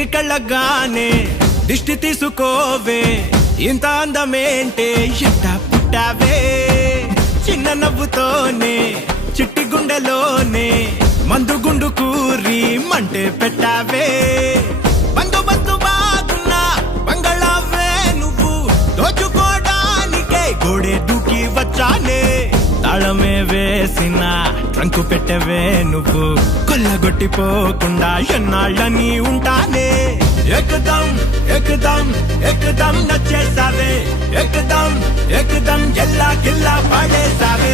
ఇంటికెళ్ళగానే దిష్టి తీసుకోవే ఇంత అందమేంటే ఎట్ట పుట్టావే చిన్న నవ్వుతోనే చిట్టి గుండెలోనే మందు గుండు కూరి మంటే పెట్టావే బందోబస్తు బాగున్నా బంగళావే నువ్వు దోచుకోడానికే గోడే దూకి వచ్చానే తాళమే వేసిన ట్రంకు పెట్టవే నువ్వు కొల్లగొట్టిపోకుండా ఎన్నాళ్ళని ఉంటానే ఏకదం ఏకదం ఏకదం నచ్చేసావే ఏకదం ఏకదం ఎల్లా గిల్లా పడేసావే